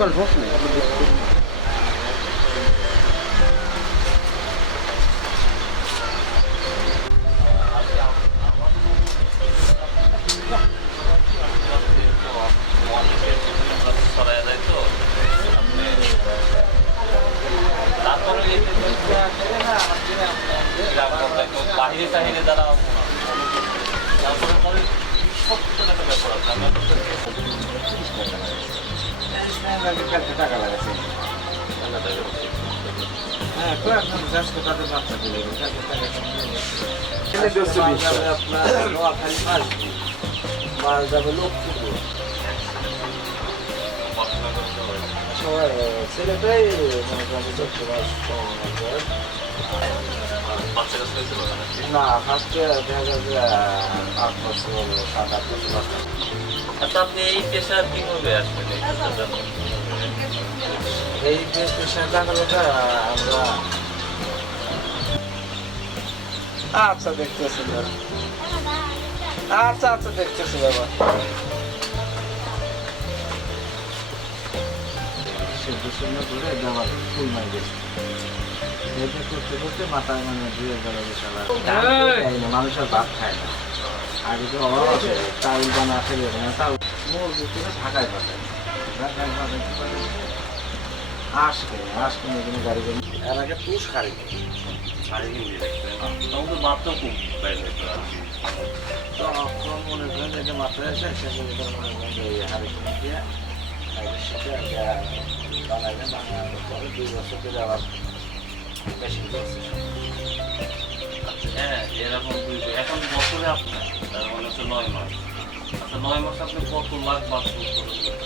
অভ্যাস নেই আপনি বাহিরে টাহিরে যারা তারপরে পরে সত্তর টাকা ব্যাপার আছে তো টাকা লাগাচ্ছে হ্যাঁ তো একদম ব্যস্ত তাদের বাচ্চা টাকা আপনার মাছ মাছ যাবে লক্ষ্মীপুর সবাই ছেলেটাই মনে বাচ্চা কাছে হয়েছিল না ফার্স্টে দেখা যায় যে আট বছর সাত আট বছর আচ্ছা আপনি এই পেশা কীভাবে আসবেন এই পেশাটা আমরা আচ্ছা দেখতেছি। আচ্ছা আচ্ছা দেখতেছি বাবা। শূন্য করে যাবার ফুল মারি গেছে। এটা করতে করতে মাথায় মানে ধুয়ে গেল বিশালা মানুষ আর ভাত খায় না। আগে তো অভাব আছে চাউল বানা ফেলে না চাউল মুরগি থেকে ঢাকায় পাঠায়। ঢাকায় পাঠাইতে পারে আসবে আসবে না কোনো গাড়ি গাড়ি এর আগে তুষ খারি শাড়ি তখন তো বাচ্চা খুব বাইরে তখন মনে করেন যে মাথায় আসে শেষে মনে করেন যে হাড়ি কিনে দিয়ে হাড়ির সাথে বানাইলে বানানোর পরে দুই বছর ধরে আবার মেশিন করছে হ্যাঁ দুই এখন বছরে আপনার, তার মানে হচ্ছে নয় মাস। আচ্ছা নয় মাস আপনি কত লাখ বাচ্চা উৎপাদন